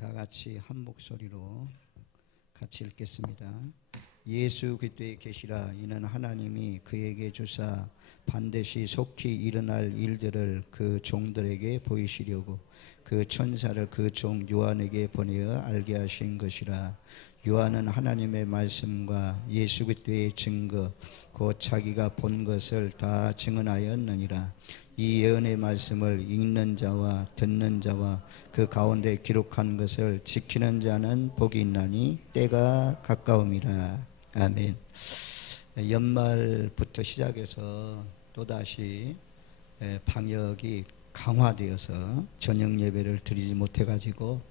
다 같이 한 목소리로 같이 읽겠습니다. 예수 그리스도의 계시라. 이는 하나님이 그에게 주사 반드시 속히 일어날 일들을 그 종들에게 보이시려고 그 천사를 그 종 요한에게 보내어 알게 하신 것이라. 요한은 하나님의 말씀과 예수 그리스도의 증거 곧 자기가 본 것을 다 증언하였느니라. 이 예언의 말씀을 읽는 자와 듣는 자와 그 가운데 기록한 것을 지키는 자는 복이 있나니 때가 가까움이라. 아멘. 연말부터 시작해서 또다시 방역이 강화되어서 저녁 예배를 드리지 못해가지고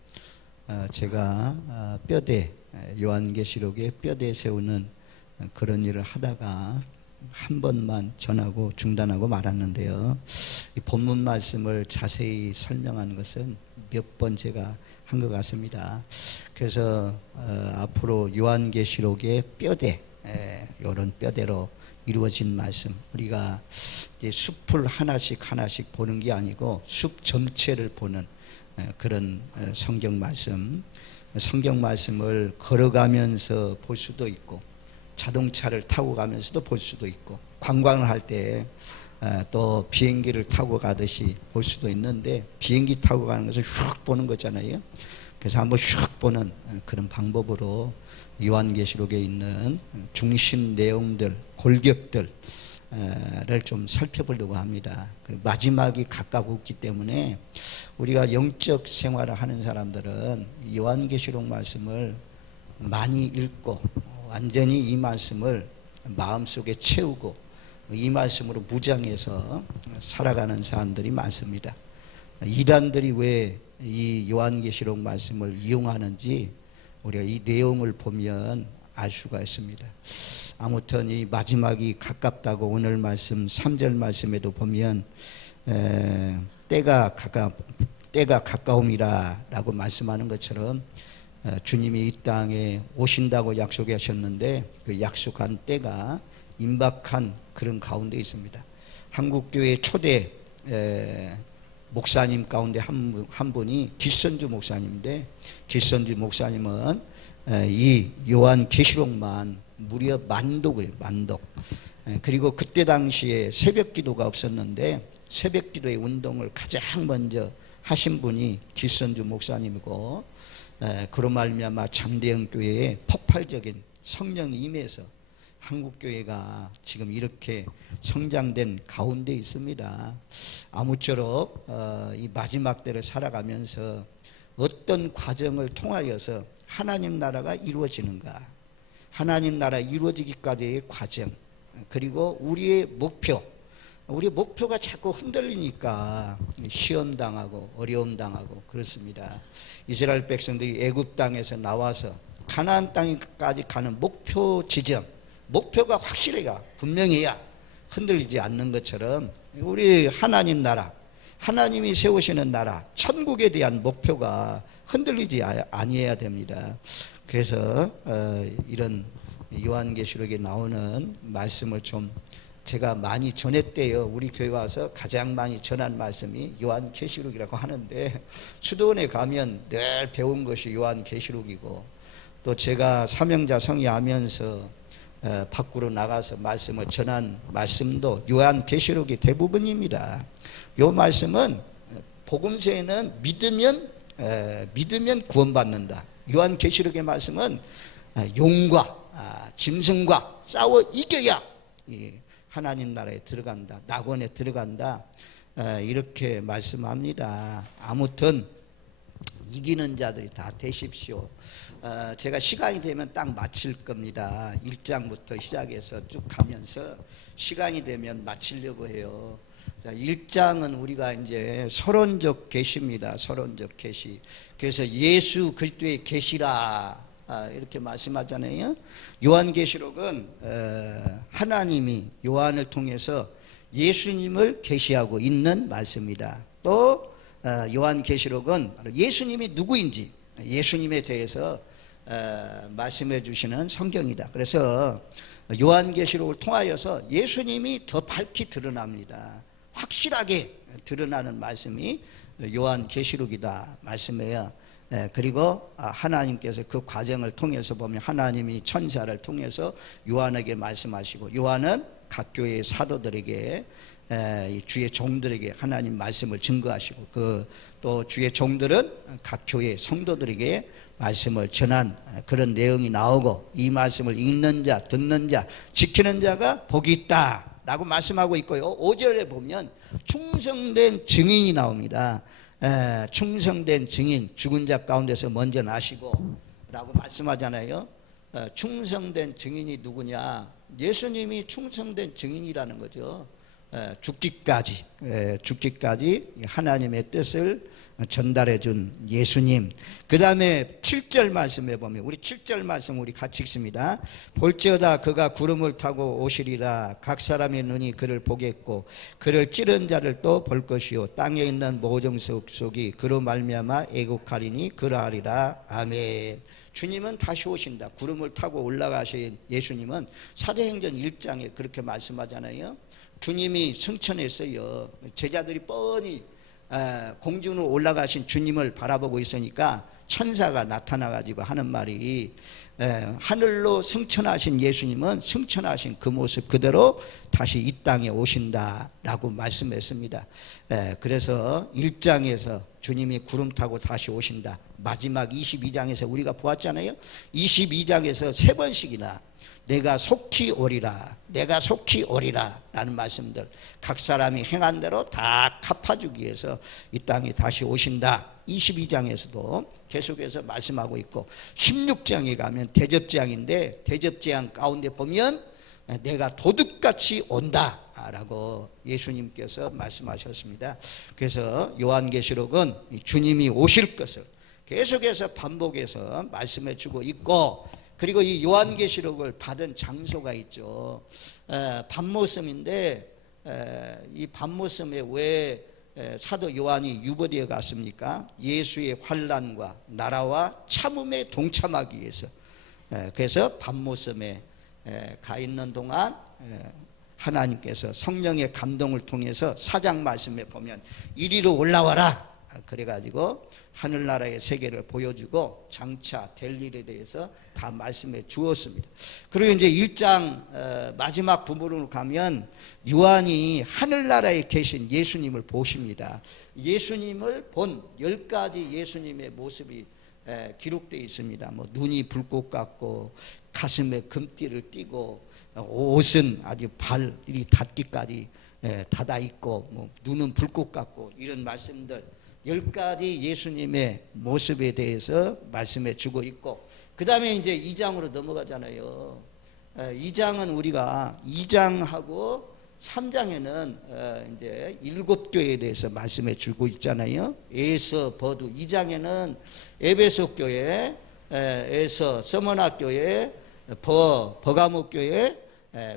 제가 뼈대 요한계시록에 뼈대 세우는 그런 일을 하다가 한 번만 전하고 중단하고 말았는데요. 이 본문 말씀을 자세히 설명한 것은 몇 번 제가 한 것 같습니다. 그래서 앞으로 요한계시록의 뼈대, 이런 뼈대로 이루어진 말씀, 우리가 이제 숲을 하나씩 보는 게 아니고 숲 전체를 보는 그런 성경 말씀을 걸어가면서 볼 수도 있고 자동차를 타고 가면서도 볼 수도 있고 관광을 할 때 또 비행기를 타고 가듯이 볼 수도 있는데 비행기 타고 가는 것을 휙 보는 거잖아요. 그래서 한번 휙 보는 그런 방법으로 요한계시록에 있는 중심 내용들, 골격들을 좀 살펴보려고 합니다. 마지막이 가까워 있기 때문에 우리가 영적 생활을 하는 사람들은 요한계시록 말씀을 많이 읽고 완전히 이 말씀을 마음속에 채우고 이 말씀으로 무장해서 살아가는 사람들이 많습니다. 이단들이 왜 이 요한계시록 말씀을 이용하는지 우리가 이 내용을 보면 알 수가 있습니다. 아무튼 이 마지막이 가깝다고 오늘 말씀 3절 말씀에도 보면 때가 가까움이라 라고 말씀하는 것처럼 주님이 이 땅에 오신다고 약속하셨는데 그 약속한 때가 임박한 그런 가운데 있습니다. 한국교회 초대 목사님 가운데 한 분이 길선주 목사님인데 길선주 목사님은 이 요한계시록만 무려 만독을 그리고 그때 당시에 새벽기도가 없었는데 새벽기도의 운동을 가장 먼저 하신 분이 길선주 목사님이고 그로 말미암아 장대영 교회에 폭발적인 성령이 임해서 한국교회가 지금 이렇게 성장된 가운데 있습니다. 아무쪼록 이 마지막 때를 살아가면서 어떤 과정을 통하여서 하나님 나라가 이루어지는가, 하나님 나라 이루어지기까지의 과정, 그리고 우리의 목표가 자꾸 흔들리니까 시험 당하고 어려움 당하고 그렇습니다. 이스라엘 백성들이 애굽 땅에서 나와서 가나안 땅까지 가는 목표 지점, 목표가 확실해야 분명해야 흔들리지 않는 것처럼 우리 하나님 나라, 하나님이 세우시는 나라, 천국에 대한 목표가 흔들리지 아니해야 됩니다. 그래서 이런 요한계시록에 나오는 말씀을 좀 제가 많이 전했대요. 우리 교회 와서 가장 많이 전한 말씀이 요한계시록이라고 하는데 수도원에 가면 늘 배운 것이 요한계시록이고 또 제가 사명자 성의하면서 밖으로 나가서 말씀을 전한 말씀도 요한계시록이 대부분입니다. 이 말씀은 복음서에는 믿으면 구원받는다. 요한계시록의 말씀은 용과 짐승과 싸워 이겨야 하나님 나라에 들어간다, 낙원에 들어간다, 이렇게 말씀합니다. 아무튼 이기는 자들이 다 되십시오. 제가 시간이 되면 딱 마칠 겁니다. 1장부터 시작해서 쭉 가면서 시간이 되면 마치려고 해요. 자, 1장은 우리가 이제 서론적 계시입니다. 서론적 계시. 그래서 예수 그리스도의 계시라 이렇게 말씀하잖아요. 요한계시록은 하나님이 요한을 통해서 예수님을 계시하고 있는 말씀이다. 또 요한계시록은 예수님이 누구인지 예수님에 대해서 말씀해 주시는 성경이다. 그래서 요한계시록을 통하여서 예수님이 더 밝히 드러납니다. 확실하게 드러나는 말씀이 요한계시록이다 말씀해요. 그리고 하나님께서 그 과정을 통해서 보면 하나님이 천사를 통해서 요한에게 말씀하시고, 요한은 각 교회의 사도들에게, 주의 종들에게 하나님 말씀을 증거하시고, 또 주의 종들은 각 교회 성도들에게 말씀을 전한 그런 내용이 나오고, 이 말씀을 읽는 자, 듣는 자, 지키는 자가 복이 있다 라고 말씀하고 있고요. 5절에 보면 충성된 증인이 나옵니다. 충성된 증인, 죽은 자 가운데서 먼저 나시고 라고 말씀하잖아요. 충성된 증인이 누구냐? 예수님이 충성된 증인이라는 거죠. 죽기까지 하나님의 뜻을 전달해 준 예수님. 그 다음에 7절 말씀에 보면, 우리 7절 말씀 우리 같이 읽습니다. 볼지어다 그가 구름을 타고 오시리라. 각 사람의 눈이 그를 보겠고 그를 찌른 자를 또 볼 것이요 땅에 있는 모든 속이 그로 말미암아 애국하리니 그러하리라. 아멘. 주님은 다시 오신다. 구름을 타고 올라가신 예수님은 사도행전 1장에 그렇게 말씀하잖아요. 주님이 승천했어요. 제자들이 뻔히 공중으로 올라가신 주님을 바라보고 있으니까 천사가 나타나가지고 하는 말이, 하늘로 승천하신 예수님은 승천하신 그 모습 그대로 다시 이 땅에 오신다라고 말씀했습니다. 그래서 1장에서 주님이 구름 타고 다시 오신다. 마지막 22장에서 우리가 보았잖아요. 22장에서 3번씩이나 내가 속히 오리라, 내가 속히 오리라 라는 말씀들, 각 사람이 행한 대로 다 갚아주기 위해서 이 땅에 다시 오신다. 22장에서도 계속해서 말씀하고 있고, 16장에 가면 대접재앙인데, 대접재앙 가운데 보면 내가 도둑같이 온다 라고 예수님께서 말씀하셨습니다. 그래서 요한계시록은 주님이 오실 것을 계속해서 반복해서 말씀해 주고 있고, 그리고 이 요한계시록을 받은 장소가 있죠. 밤모섬인데, 이 밤모섬에 왜 사도 요한이 유보되어 갔습니까? 예수의 환난과 나라와 참음에 동참하기 위해서. 그래서 밤모섬에 가 있는 동안 하나님께서 성령의 감동을 통해서 4장 말씀에 보면 이리로 올라와라 그래가지고 하늘나라의 세계를 보여주고 장차 될 일에 대해서 다 말씀해 주었습니다. 그리고 이제 1장 마지막 부분으로 가면 요한이 하늘나라에 계신 예수님을 보십니다. 예수님을 본 10가지 예수님의 모습이 기록되어 있습니다. 뭐 눈이 불꽃 같고 가슴에 금띠를 띠고 옷은 아주 발이 닿기까지 닫아 있고 뭐 눈은 불꽃 같고 이런 말씀들 10가지 예수님의 모습에 대해서 말씀해 주고 있고, 그 다음에 이제 2장으로 넘어가잖아요. 2장은 우리가 2장하고 3장에는 이제 7교회에 대해서 말씀해 주고 있잖아요. 에서 버두 2장에는 에베소 교회, 에서 서머나 교회, 버가모 교회,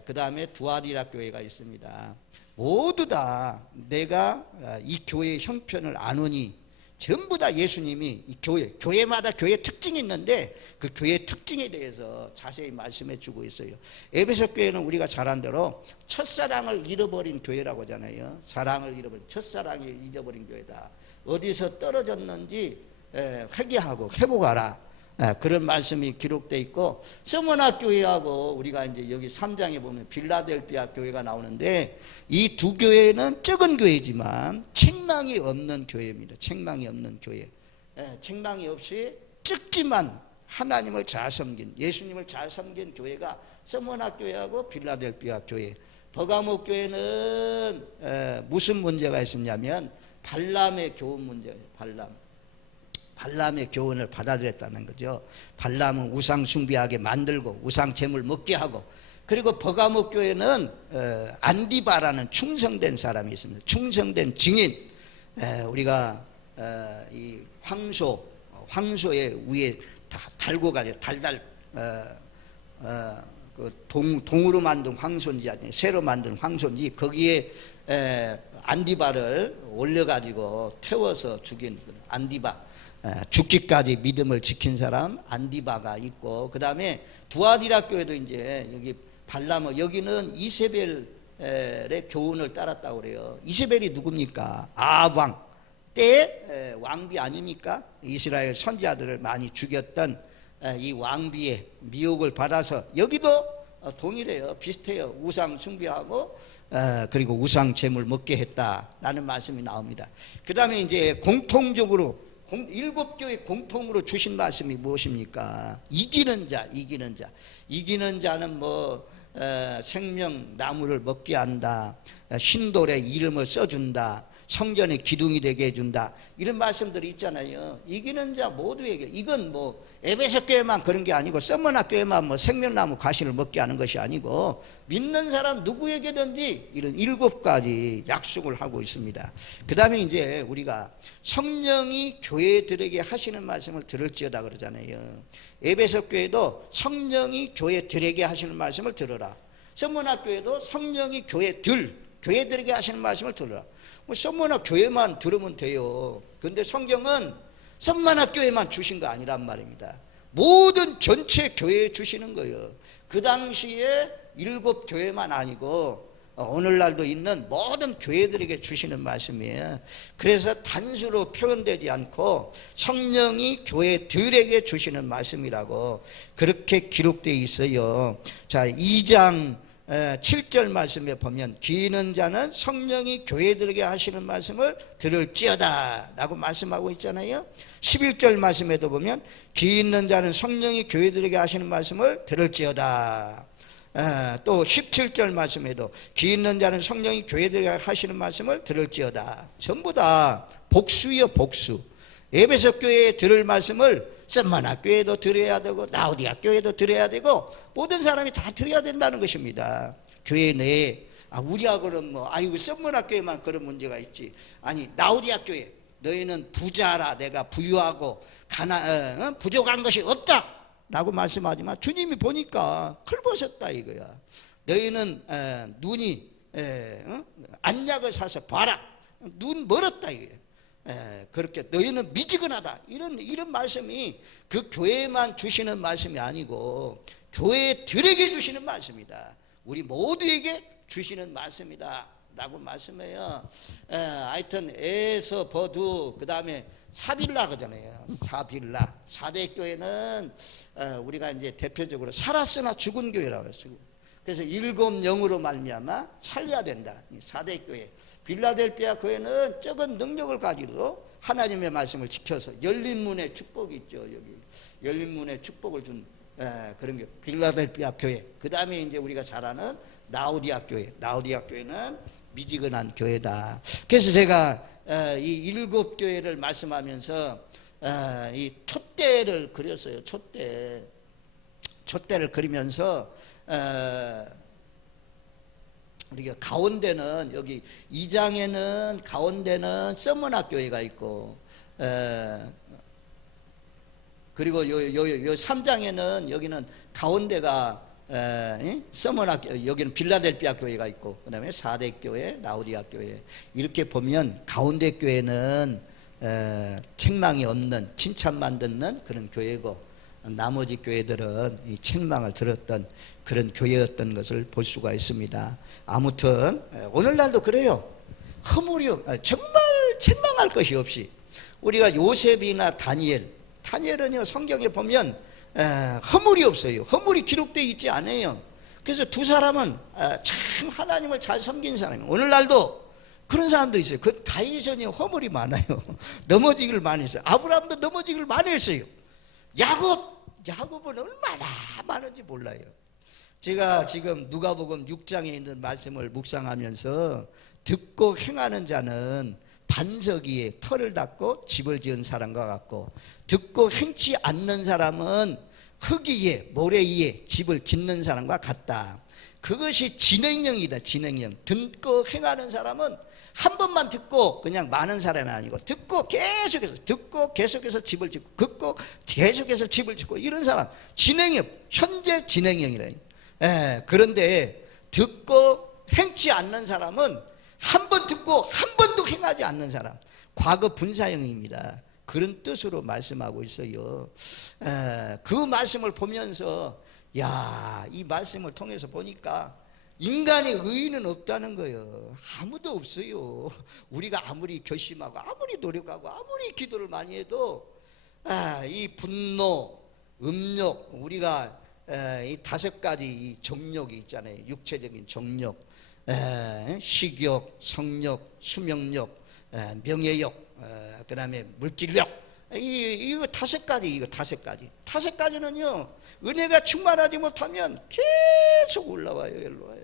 그 다음에 두아디라 교회가 있습니다. 모두 다 내가 이 교회의 형편을 아노니, 전부 다 예수님이 이 교회마다 교회 특징이 있는데 그 교회 특징에 대해서 자세히 말씀해 주고 있어요. 에베소 교회는 우리가 잘 아는 대로 첫사랑을 잃어버린 교회라고 하잖아요. 사랑을 잃어버린, 첫사랑을 잊어버린 교회다. 어디서 떨어졌는지 회개하고 회복하라. 그런 말씀이 기록되어 있고, 서머나 교회하고 우리가 이제 여기 3장에 보면 빌라델피아 교회가 나오는데, 이 두 교회는 적은 교회지만 책망이 없는 교회입니다. 책망이 없는 교회. 책망이 없이 적지만 하나님을 잘 섬긴, 예수님을 잘 섬긴 교회가 서머나 교회하고 빌라델피아 교회. 버가모 교회는 무슨 문제가 있었냐면 발람의 교훈 문제예요. 발람의 교훈을 받아들였다는 거죠. 발람은 우상 숭배하게 만들고 우상 제물 먹게 하고, 그리고 버가모 교회는 안디바라는 충성된 사람이 있습니다. 충성된 증인. 우리가 이 황소의 위에 다 달고 가죠. 그 동으로 만든 황소인지 아니면 새로 만든 황소인지 거기에 안디바를 올려가지고 태워서 죽인 안디바. 죽기까지 믿음을 지킨 사람 안디바가 있고, 그 다음에 두아디라 교회도 이제 여기 발람은, 여기는 이세벨의 교훈을 따랐다고 그래요. 이세벨이 누굽니까? 아합 왕, 때 왕비 아닙니까? 이스라엘 선지자들을 많이 죽였던 이 왕비의 미혹을 받아서 여기도 동일해요. 비슷해요. 우상 숭배하고 그리고 우상 제물 먹게 했다라는 말씀이 나옵니다. 그 다음에 이제 공통적으로 7교회 공통으로 주신 말씀이 무엇입니까? 이기는 자, 이기는 자. 이기는 자는 뭐 생명 나무를 먹게 한다, 흰돌에 이름을 써준다, 성전의 기둥이 되게 해준다, 이런 말씀들이 있잖아요. 이기는 자 모두에게. 이건 뭐 에베소 교회만 그런 게 아니고 썸머나 교회만 뭐 생명나무 과실을 먹게 하는 것이 아니고 믿는 사람 누구에게든지 이런 7가지 약속을 하고 있습니다. 그 다음에 이제 우리가 성령이 교회들에게 하시는 말씀을 들을지어다 그러잖아요. 에베소 교회도 성령이 교회들에게 하시는 말씀을 들어라. 썸머나 교회도 성령이 교회들에게 하시는 말씀을 들어라. 뭐 썸머나 교회만 들으면 돼요. 그런데 성경은 썸머나 교회만 주신 거 아니란 말입니다. 모든 전체 교회에 주시는 거예요. 그 당시에 7교회만 아니고 오늘날도 있는 모든 교회들에게 주시는 말씀이에요. 그래서 단수로 표현되지 않고 성령이 교회들에게 주시는 말씀이라고 그렇게 기록되어 있어요. 자, 2장 7절 말씀에 보면 귀 있는 자는 성령이 교회들에게 하시는 말씀을 들을지어다 라고 말씀하고 있잖아요. 11절 말씀에도 보면 귀 있는 자는 성령이 교회들에게 하시는 말씀을 들을지어다. 또 17절 말씀에도 귀 있는 자는 성령이 교회들에게 하시는 말씀을 들을지어다. 전부 다 복수요, 복수. 에베소 교회에 들을 말씀을 썸머나 교회도 들어야 되고 라오디아 교회도 들어야 되고 모든 사람이 다 들어야 된다는 것입니다. 교회 내에 우리하고는 뭐 아이고 썸머나 교회만 그런 문제가 있지. 아니 라오디아 교회 너희는 부자라, 내가 부유하고 부족한 것이 없다 라고 말씀하지만 주님이 보니까 헐벗었다 이거야. 너희는 눈이 안약을 사서 봐라, 눈 멀었다 이거야. 그렇게 너희는 미지근하다, 이런 말씀이 그 교회만 주시는 말씀이 아니고 교회들에게 주시는 말씀이다. 우리 모두에게 주시는 말씀이다 라고 말씀해요. 하여튼 에서 버두 그 다음에 사빌라 그러잖아요. 사빌라 4대 교회는 우리가 이제 대표적으로 살았으나 죽은 교회라고 했어요. 그래서 7영으로 말미암아 살려야 된다. 4대 교회. 빌라델피아 교회는 적은 능력을 가지고 하나님의 말씀을 지켜서 열린 문의 축복이 있죠. 여기 열린 문의 축복을 준 그런 게 빌라델피아 교회. 그 다음에 이제 우리가 잘 아는 라오디아 교회. 라오디아 교회는 미지근한 교회다. 그래서 제가 이 7교회를 말씀하면서 이 촛대를 그렸어요. 촛대를 그리면서 우리가 가운데는 여기 2장에는 가운데는 썸머나 교회가 있고 그리고 요 3장에는 여기는 가운데가 썸머나 여기는 빌라델피아 교회가 있고 그다음에 4대 교회, 라오디아 교회 이렇게 보면 가운데 교회는 책망이 없는 칭찬만 듣는 그런 교회고 나머지 교회들은 이 책망을 들었던 그런 교회였던 것을 볼 수가 있습니다. 아무튼 오늘날도 그래요. 정말 책망할 것이 없이 우리가 요셉이나 다니엘은요 성경에 보면 허물이 없어요. 허물이 기록되어 있지 않아요. 그래서 두 사람은 참 하나님을 잘 섬긴 사람이에요. 오늘날도 그런 사람도 있어요. 그 다윗은 허물이 많아요. 넘어지기를 많이 했어요. 아브라함도 넘어지기를 많이 했어요. 야곱은 얼마나 많은지 몰라요. 제가 지금 누가복음 6장에 있는 말씀을 묵상하면서 듣고 행하는 자는 반석 위에 터를 닦고 집을 지은 사람과 같고 듣고 행치 않는 사람은 흙 위에 모래 위에 집을 짓는 사람과 같다. 그것이 진행형이다. 진행형. 듣고 행하는 사람은 한 번만 듣고 그냥 많은 사람이 아니고 듣고 계속해서 집을 짓고 듣고 계속해서 집을 짓고 이런 사람 진행형, 현재 진행형이라. 그런데 듣고 행치 않는 사람은 한 번 듣고 한 번도 행하지 않는 사람, 과거 분사형입니다. 그런 뜻으로 말씀하고 있어요. 그 말씀을 보면서 이 말씀을 통해서 보니까 인간의 의의는 없다는 거예요. 아무도 없어요. 우리가 아무리 결심하고 아무리 노력하고 아무리 기도를 많이 해도 이 분노, 음욕, 우리가 이 5가지 이 정욕이 있잖아요. 육체적인 정욕, 식욕, 성욕, 수명욕, 명예욕, 그 다음에 물질욕, 이거 5가지, 이거 5가지. 5가지는요, 은혜가 충만하지 못하면 계속 올라와요, 일로 와요.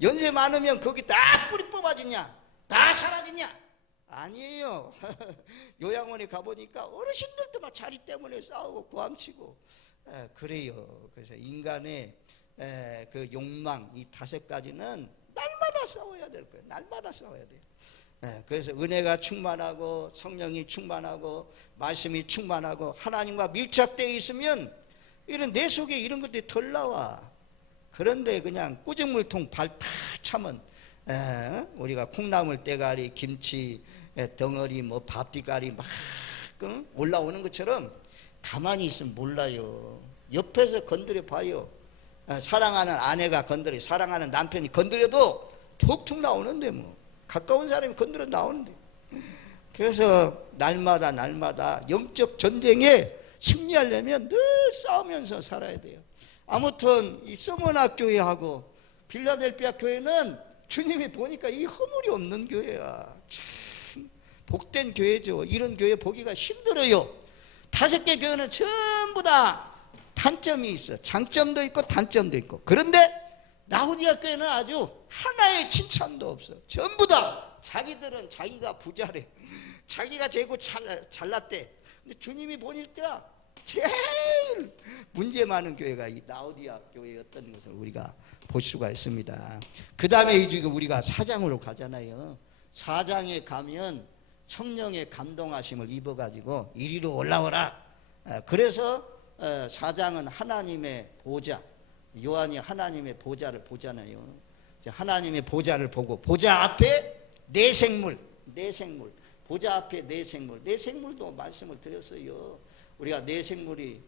연세 많으면 거기 다 뿌리 뽑아지냐? 다 사라지냐? 아니에요. 요양원에 가보니까 어르신들도 막 자리 때문에 싸우고 고함치고 그래요. 그래서 인간의 그 욕망, 이 5가지는 날마다 싸워야 될 거예요. 날마다 싸워야 돼요. 그래서 은혜가 충만하고 성령이 충만하고 말씀이 충만하고 하나님과 밀착되어 있으면 이런 내 속에 이런 것들이 덜 나와. 그런데 그냥 꾸중물통 발 팍 차면 우리가 콩나물 대가리, 김치 덩어리, 뭐 밥띠가리 막 올라오는 것처럼 가만히 있으면 몰라요. 옆에서 건드려 봐요. 사랑하는 아내가 건드려, 사랑하는 남편이 건드려도 툭툭 나오는데 뭐 가까운 사람이 건드려 나오는데. 그래서 날마다 영적 전쟁에 승리하려면 늘 싸우면서 살아야 돼요. 아무튼 이 서머나 교회하고 빌라델피아 교회는 주님이 보니까 이 허물이 없는 교회야. 참 복된 교회죠. 이런 교회 보기가 힘들어요. 5개 교회는 전부 다 단점이 있어. 장점도 있고 단점도 있고. 그런데 라우디아 교회는 아주 하나의 칭찬도 없어. 전부 다 자기들은 자기가 부자래. 자기가 제고 잘났대. 근데 주님이 보니까 제일 문제 많은 교회가 이 라우디아 교회였던 것을 우리가 볼 수가 있습니다. 그 다음에 지금 우리가 4장으로 가잖아요. 4장에 가면 성령의 감동하심을 입어가지고 이리로 올라오라. 그래서 4장은 하나님의 보좌, 요한이 하나님의 보좌를 보잖아요. 하나님의 보좌를 보고 보좌 앞에 내 생물, 보좌 앞에 내 생물도 말씀을 드렸어요. 우리가 내 생물이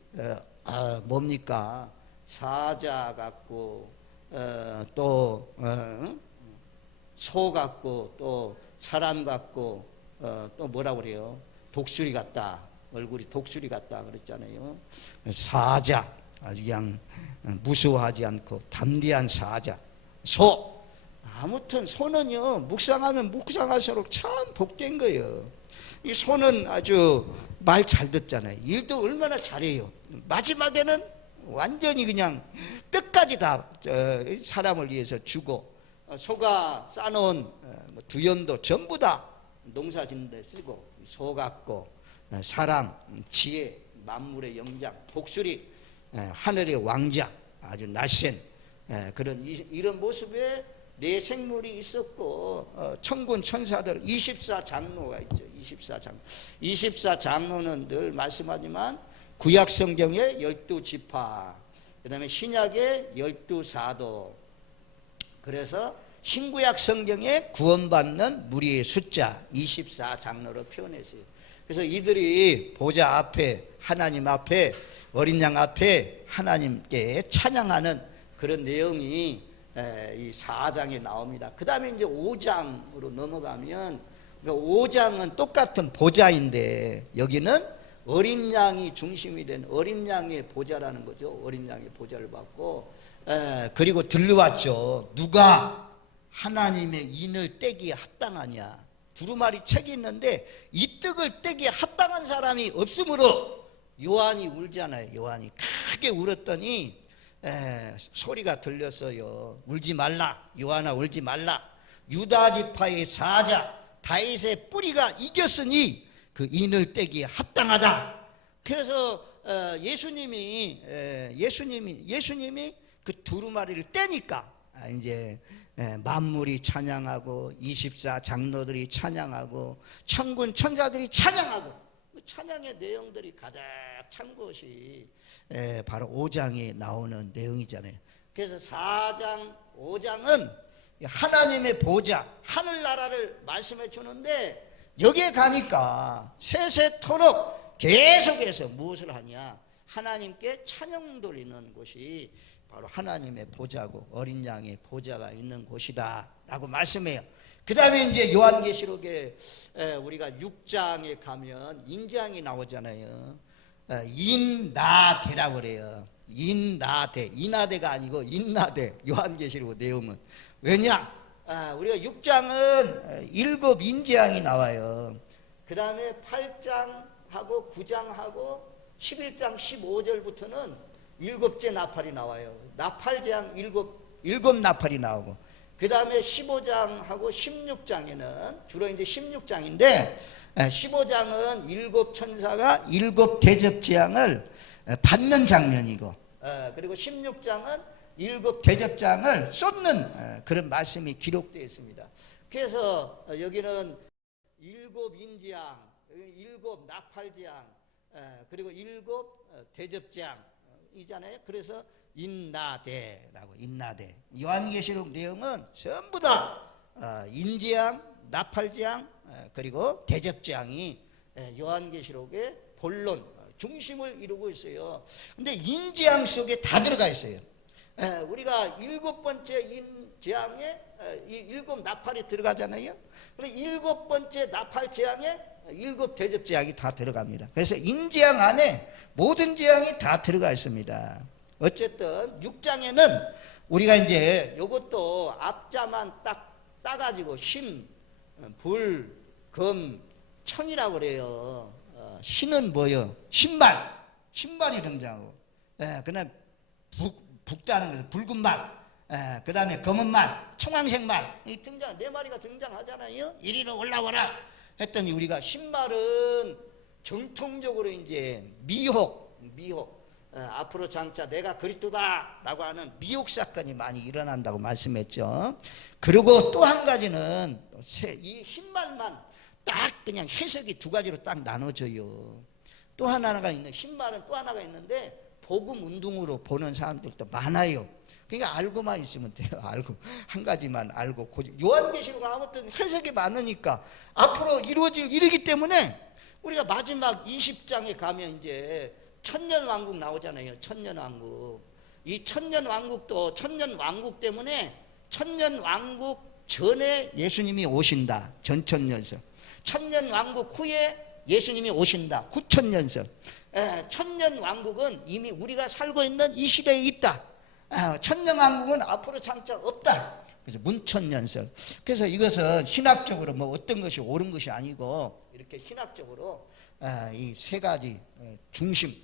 뭡니까? 사자 같고 또 소 같고 또 사람 같고 또 뭐라 그래요? 독수리 같다. 얼굴이 독수리 같다 그랬잖아요. 사자, 아주 그냥 무서워하지 않고 담대한 사자. 소, 아무튼 소는요 묵상하면 묵상할수록 참 복된 거예요. 이 소는 아주 말 잘 듣잖아요. 일도 얼마나 잘해요. 마지막에는 완전히 그냥 뼈까지 다 사람을 위해서 주고, 소가 싸놓은 두연도 전부 다 농사 짓는 데 쓰고, 소 같고 사랑, 지혜, 만물의 영장, 독수리, 하늘의 왕자, 아주 날쌘 그런 이런 모습에 내 생물이 있었고, 천군 천사들 24장로가 있죠. 24장로는 늘 말씀하지만 구약 성경의 12지파, 그 다음에 신약의 12사도, 그래서 신구약 성경에 구원받는 무리의 숫자 24장로로 표현했어요. 그래서 이들이 보좌 앞에, 하나님 앞에, 어린 양 앞에 하나님께 찬양하는 그런 내용이 이 4장에 나옵니다. 그 다음에 이제 5장으로 넘어가면, 5장은 똑같은 보좌인데 여기는 어린 양이 중심이 된 어린 양의 보좌라는 거죠. 어린 양의 보좌를 받고, 그리고 들려왔죠. 누가 하나님의 인을 떼기에 합당하냐. 두루마리 책이 있는데 이 떡을 떼기에 합당한 사람이 없으므로 요한이 울잖아요. 요한이 크게 울었더니 소리가 들렸어요. 울지 말라. 요한아, 울지 말라. 유다 지파의 사자 다윗의 뿌리가 이겼으니 그 인을 떼기에 합당하다. 그래서 예수님이 그 두루마리를 떼니까 이제 만물이 찬양하고 24장로들이 찬양하고 천군 천사들이 찬양하고, 찬양의 내용들이 가득 찬 것이 바로 5장에 나오는 내용이잖아요. 그래서 4장, 5장은 하나님의 보좌, 하늘나라를 말씀해 주는데, 여기에 가니까 세세토록 계속해서 무엇을 하냐, 하나님께 찬양 돌리는 것이 바로 하나님의 보좌고 어린 양의 보좌가 있는 곳이다 라고 말씀해요. 그 다음에 이제 요한계시록에 우리가 6장에 가면 인재양이 나오잖아요. 인나대라고 그래요. 인나대, 인하대가 아니고 인나대. 요한계시록 내용은 왜냐? 우리가 6장은 7 인재양이 나와요. 그 다음에 8장하고 9장하고 11장 15절부터는 7째 나팔이 나와요. 나팔재앙 7 나팔이 나오고, 그 다음에 15장하고 16장에는 주로 이제 16장인데 15장은 7 천사가 7 대접재앙을 받는 장면이고, 그리고 16장은 7 대접장을 쏟는 그런 말씀이 기록되어 있습니다. 그래서 여기는 7 인재양, 7 나팔재앙, 그리고 7 대접재앙이잖아요. 그래서 인나대라고, 인나대. 요한계시록 내용은 전부 다 인재양, 나팔재앙, 그리고 대접재앙이 요한계시록의 본론 중심을 이루고 있어요. 근데 인재양 속에 다 들어가 있어요. 우리가 7번째 인재앙에 7 나팔이 들어가잖아요. 그리고 7번째 나팔 재앙에 7 대접 재앙이 다 들어갑니다. 그래서 인재앙 안에 모든 재앙이 다 들어가 있습니다. 어쨌든 6장에는 우리가 이제 이것도 앞자만 딱 따가지고 심, 불, 금, 청이라고 그래요. 신은 뭐요? 신발이 등장하고, 그다음 북다는 거죠. 붉은 말, 그 다음에 검은 말, 청황색 말, 이 등장, 4마리가 등장하잖아요. 이리로 올라와라 했더니 우리가 신발은 정통적으로 이제 미혹, 앞으로 장차 내가 그리스도다라고 하는 미혹 사건이 많이 일어난다고 말씀했죠. 그리고 또 한 가지는 이 신발만 딱 그냥 해석이 2가지로 딱 나눠져요. 또 하나가 있는, 신발은 또 하나가 있는데 복음 운동으로 보는 사람들도 많아요. 그러니까 알고만 있으면 돼요. 알고 한 가지만 알고. 요한계시록은 아무튼 해석이 많으니까 앞으로 이루어질 일이기 때문에 우리가 마지막 20장에 가면 이제 천년왕국 나오잖아요. 천년왕국. 이 천년왕국도 천년왕국 때문에 천년왕국 전에 예수님이 오신다. 전천년설. 천년왕국 후에 예수님이 오신다. 후천년설. 천년왕국은 이미 우리가 살고 있는 이 시대에 있다. 천년왕국은 앞으로 장차 없다. 그래서 문천년설. 그래서 이것은 신학적으로 뭐 어떤 것이 옳은 것이 아니고, 이렇게 신학적으로 이 3가지 중심,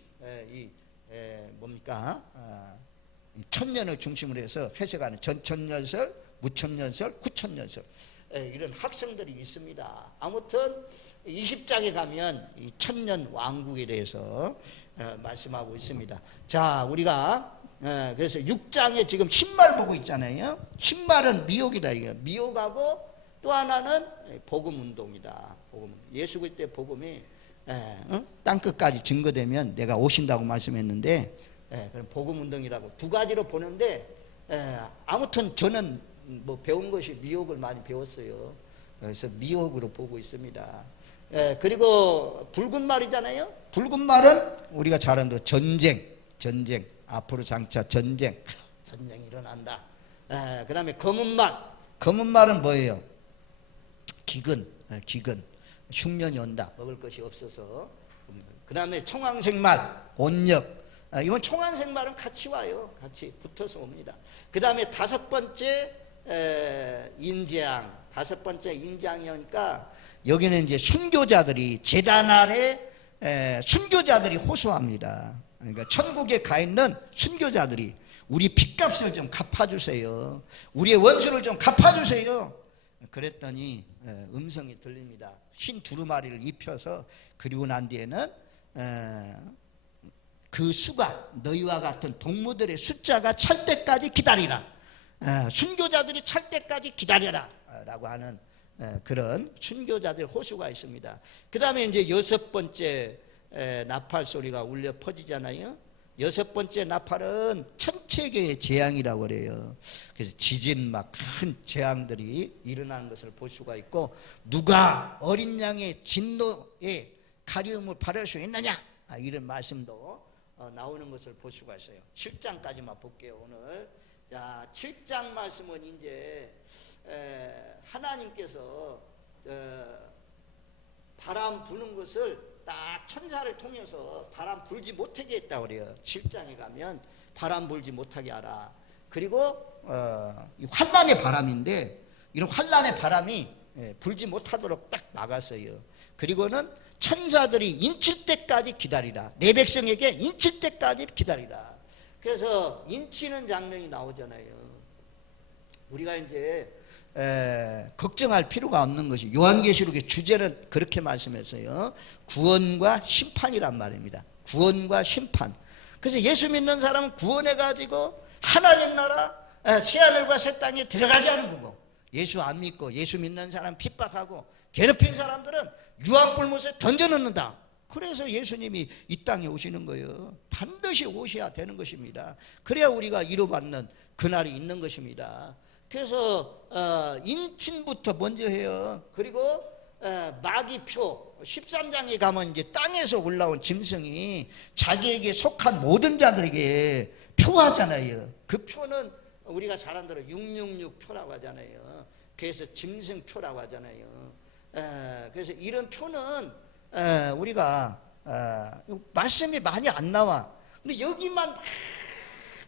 뭡니까? 천년을 중심으로 해서 해석하는 전천년설, 무천년설, 후천년설, 이런 학생들이 있습니다. 아무튼 20장에 가면 이 천년 왕국에 대해서 말씀하고 있습니다. 자, 우리가 그래서 6장에 지금 신발 보고 있잖아요. 신발은 미혹이다. 이게 미혹하고 또 하나는 복음 운동이다. 복음. 예수 그리스도의 복음이 땅끝까지 증거되면 내가 오신다고 말씀했는데, 그럼 복음 운동이라고 2가지로 보는데, 아무튼 저는 뭐 배운 것이 미혹을 많이 배웠어요. 그래서 미혹으로 보고 있습니다. 그리고 붉은 말이잖아요. 붉은 말은 우리가 잘 아는 대로 전쟁, 앞으로 장차 전쟁이 일어난다. 그 다음에 검은 말은 뭐예요? 기근, 흉년이 온다. 먹을 것이 없어서. 그 다음에 청황색 말, 온역. 이건 청황색 말은 같이 와요. 같이 붙어서 옵니다. 그 다음에 5번째 인재양. 5번째 인재양이니까 여기는 이제 순교자들이 제단 아래 순교자들이 호소합니다. 그러니까 천국에 가 있는 순교자들이 우리 핏값을 좀 갚아주세요. 우리의 원수를 좀 갚아주세요. 그랬더니 음성이 들립니다. 흰 두루마리를 입혀서, 그리고 난 뒤에는 그 수가 너희와 같은 동무들의 숫자가 찰 때까지 기다리라. 순교자들이 찰 때까지 기다려라 라고 하는 그런 순교자들 호소가 있습니다. 그 다음에 이제 6번째 나팔 소리가 울려 퍼지잖아요. 6번째 나팔은 천체계의 재앙이라고 그래요. 그래서 지진, 막 큰 재앙들이 일어나는 것을 볼 수가 있고, 누가 어린 양의 진노에 가려움을 바랄 수 있느냐, 이런 말씀도 나오는 것을 볼 수가 있어요. 7장까지만 볼게요. 오늘 자 7장 말씀은 이제 하나님께서 바람 부는 것을 딱 천사를 통해서 바람 불지 못하게 했다고 그래요. 7장에 가면 바람 불지 못하게 하라. 그리고 환난의 바람인데 이런 환난의 바람이 불지 못하도록 딱 막았어요. 그리고는 천사들이 인칠 때까지 기다리라. 내 백성에게 인칠 때까지 기다리라. 그래서 인치는 장면이 나오잖아요. 우리가 이제 걱정할 필요가 없는 것이 요한계시록의 주제는 그렇게 말씀했어요. 구원과 심판이란 말입니다. 구원과 심판. 그래서 예수 믿는 사람은 구원해가지고 하나님 나라 새하늘과 새 땅에 들어가게 하는 거고, 예수 안 믿고 예수 믿는 사람 핍박하고 괴롭힌 사람들은 유황불못에 던져넣는다. 그래서 예수님이 이 땅에 오시는 거예요. 반드시 오셔야 되는 것입니다. 그래야 우리가 이루받는 그날이 있는 것입니다. 그래서 인친부터 먼저 해요. 그리고 마귀표 13장에 가면 이제 땅에서 올라온 짐승이 자기에게 속한 모든 자들에게 표하잖아요. 그 표는 우리가 잘 아는 대로 666 표라고 하잖아요. 그래서 짐승표라고 하잖아요. 그래서 이런 표는 우리가 말씀이 많이 안 나와. 근데 여기만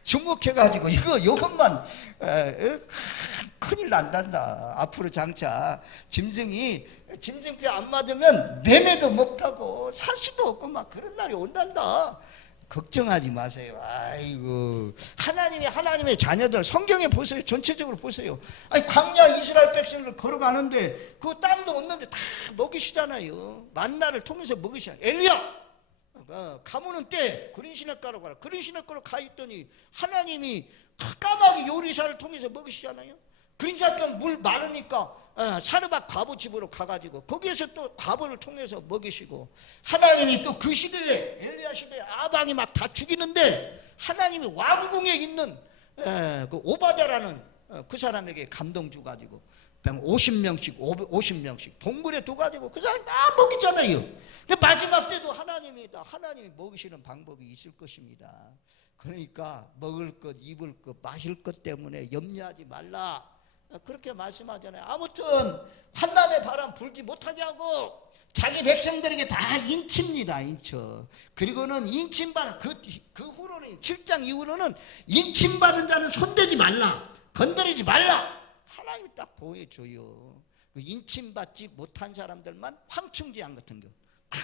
주목해가지고 이것만 큰일 난단다. 앞으로 장차 짐승표 안 맞으면 매매도 못하고 살 수도 없고 막 그런 날이 온단다. 걱정하지 마세요. 아이고, 하나님의 자녀들 성경에 보세요. 전체적으로 보세요. 아니 광야 이스라엘 백성을 걸어가는데 그 땅도 없는데 다 먹이시잖아요. 만나를 통해서 먹이시잖아요. 엘리야 가무는 때 그린 시냇가로 가라. 그린 시냇가로 가 있더니 하나님이 까마귀 요리사를 통해서 먹이시잖아요. 그린 시냇가 물 마르니까 사르밧 과부 집으로 가가지고 거기에서 또 과부를 통해서 먹이시고, 하나님이 또 그 시대에 엘리야 시대에 아방이 막 다 죽이는데 하나님이 왕궁에 있는 그 오바댜라는 그 사람에게 감동 주가지고 50명씩 동굴에 둬가지고 그 사람 다 먹이잖아요. 마지막 때도 하나님이 먹이시는 방법이 있을 것입니다. 그러니까 먹을 것, 입을 것, 마실 것 때문에 염려하지 말라. 그렇게 말씀하잖아요. 아무튼 환난의 바람 불지 못하게 하고 자기 백성들에게 다 인칩니다. 인쳐. 그리고는 인침받은 그 후로는 7장 이후로는 인침받은 자는 손대지 말라, 건드리지 말라. 하나님이 딱 보여줘요. 그 인침받지 못한 사람들만 황충지향 같은 거 팍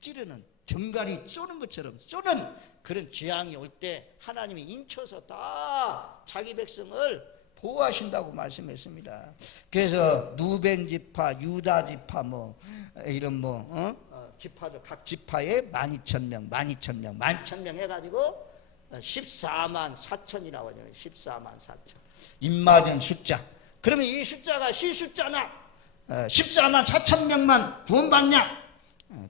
찌르는, 정갈이 쏘는 것처럼 쏘는 그런 재앙이 올 때 하나님이 인쳐서 다 자기 백성을 보호하신다고 말씀했습니다. 그래서 누벤 지파, 유다 지파 이런 지파들 각 지파에 12,000명 해가지고 14만 4천이라고 하잖아요. 14만 4천 입맞은 숫자. 그러면 이 숫자가 실숫자나 14만 4천 명만 구원받냐?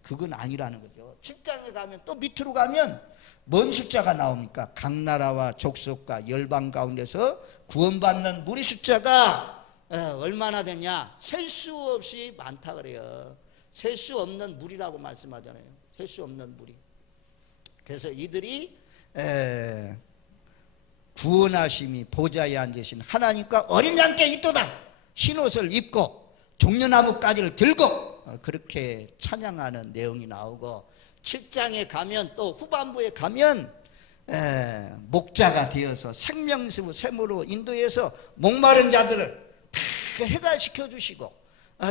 그건 아니라는 거죠. 7장에 가면 또 밑으로 가면 뭔 숫자가 나옵니까? 각 나라와 족속과 열방 가운데서 구원받는 무리 숫자가 얼마나 되냐? 셀 수 없이 많다 그래요. 셀 수 없는 무리라고 말씀하잖아요. 셀 수 없는 무리. 그래서 이들이 구원하심이 보좌에 앉으신 하나님과 어린 양께 있도다. 흰옷을 입고 종려나무 가지를 들고 그렇게 찬양하는 내용이 나오고, 7장에 가면 또 후반부에 가면 목자가 되어서 생명수 샘으로 인도해서 목마른 자들을 다 해결시켜 주시고,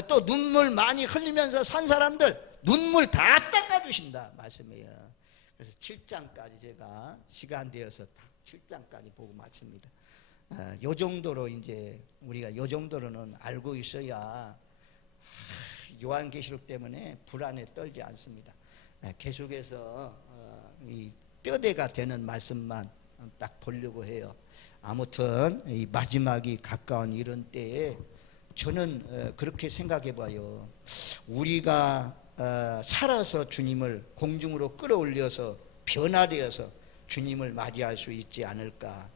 또 눈물 많이 흘리면서 산 사람들 눈물 다 닦아 주신다 말씀이에요. 그래서 7장까지 제가 시간 되어서 7장까지 보고 마칩니다. 요 정도로 이제 우리가 요 정도로는 알고 있어야 요한계시록 때문에 불안에 떨지 않습니다. 계속해서 이 뼈대가 되는 말씀만 딱 보려고 해요. 아무튼 이 마지막이 가까운 이런 때에 저는 그렇게 생각해 봐요. 우리가 살아서 주님을 공중으로 끌어올려서 변화되어서 주님을 맞이할 수 있지 않을까.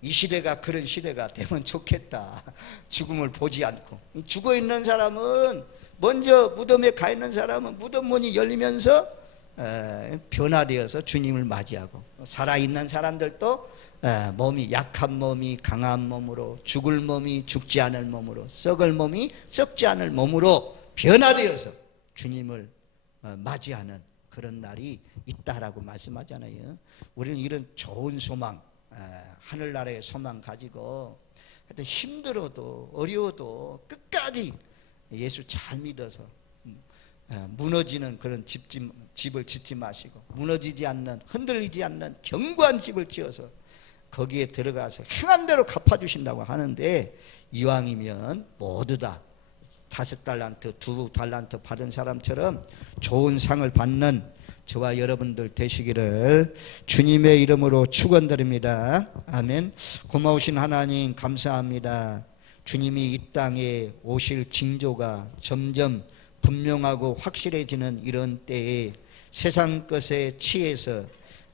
이 시대가 그런 시대가 되면 좋겠다. 죽음을 보지 않고. 죽어 있는 사람은, 먼저 무덤에 가 있는 사람은 무덤 문이 열리면서 변화되어서 주님을 맞이하고, 살아있는 사람들도 몸이 약한 몸이 강한 몸으로, 죽을 몸이 죽지 않을 몸으로, 썩을 몸이 썩지 않을 몸으로 변화되어서 주님을 맞이하는 그런 날이 있다라고 말씀하잖아요. 우리는 이런 좋은 소망, 하늘나라의 소망 가지고 하여튼 힘들어도 어려워도 끝까지 예수 잘 믿어서 무너지는 그런 집을 짓지 마시고, 무너지지 않는, 흔들리지 않는 견고한 집을 지어서 거기에 들어가서 행한 대로 갚아주신다고 하는데, 이왕이면 모두 다 5달란트, 2달란트 받은 사람처럼 좋은 상을 받는 저와 여러분들 되시기를 주님의 이름으로 축원드립니다. 아멘. 고마우신 하나님 감사합니다. 주님이 이 땅에 오실 징조가 점점 분명하고 확실해지는 이런 때에 세상 것에 취해서,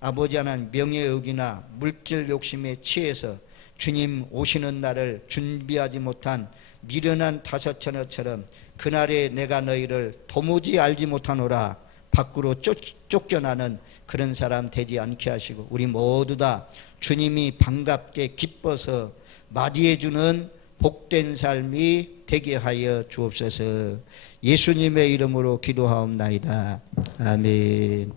아버지 하나님 명예욕이나 물질 욕심에 취해서 주님 오시는 날을 준비하지 못한 미련한 다섯 처녀처럼 그날에 내가 너희를 도무지 알지 못하노라 밖으로 쫓겨나는 그런 사람 되지 않게 하시고, 우리 모두 다 주님이 반갑게 기뻐서 맞이해 주는 복된 삶이 되게 하여 주옵소서. 예수님의 이름으로 기도하옵나이다. 아멘.